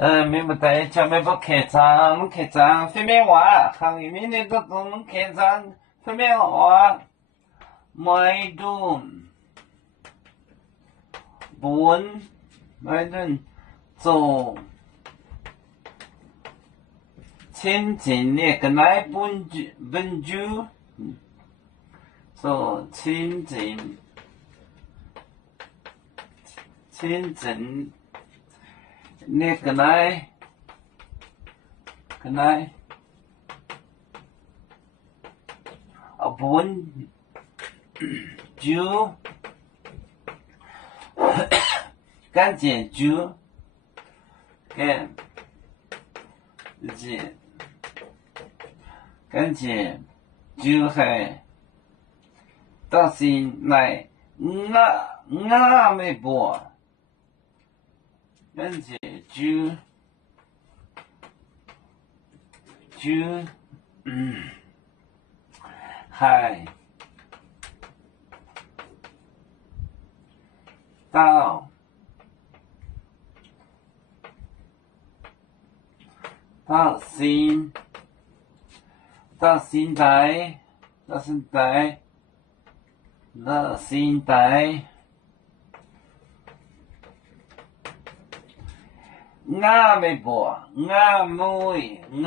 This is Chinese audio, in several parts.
明不带叫没不开张，开张分别话，行业面的都能开张分别话，每顿本每顿做亲近的跟来本主做亲近那个来本主感谢主感谢主系到先来我没播感谢主系到先代我没播我妹我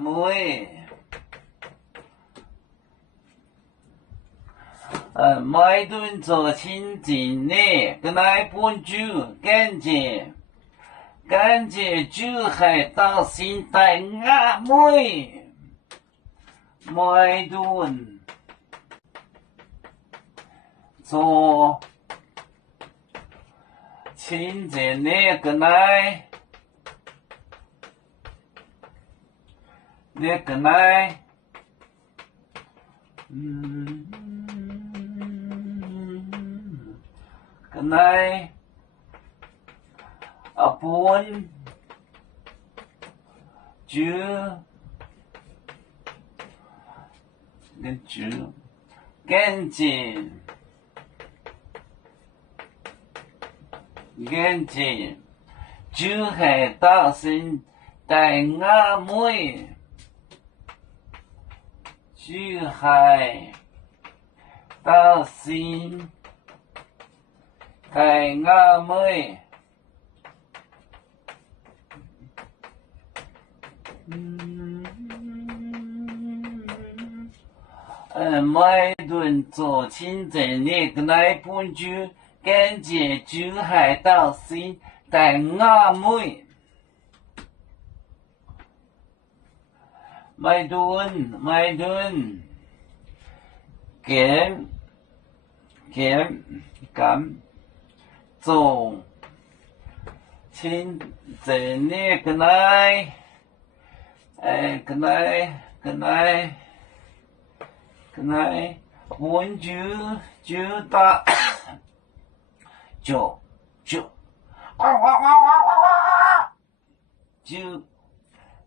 妹每顿做亲近的跟来本主感谢主系到现代我妹每顿做亲近的跟来跟来本主感谢主系到现代我妹主系到现代我妹每顿做亲近的跟来本主感谢主系到现代我妹每顿感做亲近的跟来本主大就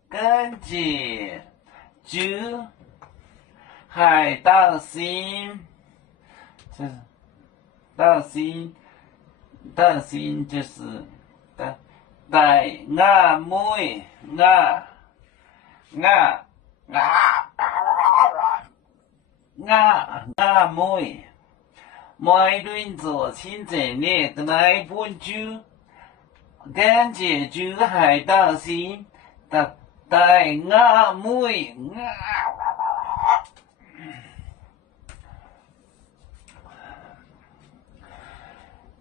感谢主系到先就是带我妹我妹每顿做亲近的跟来本主感谢主系到先带我妹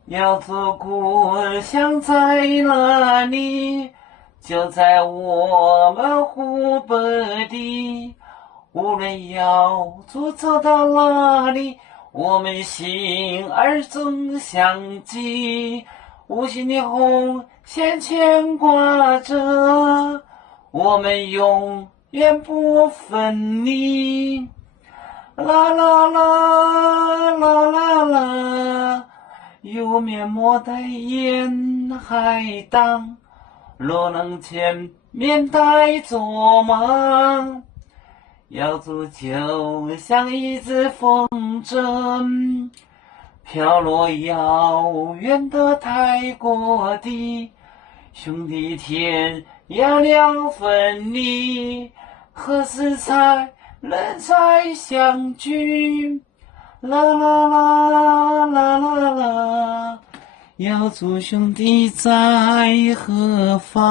要做故乡在哪里？就在我们湖北地。无论要走到哪里，我们心儿总相系。无形的红线牵挂着，我们永远不分离。啦啦啦啦啦啦，有面膜代言海荡，若能前面带做梦，瑶族就像一只风筝，飘落遥远的泰国地。兄弟天涯两分离，何时才能再相聚？啦啦啦啦啦啦，瑶族兄弟在何方？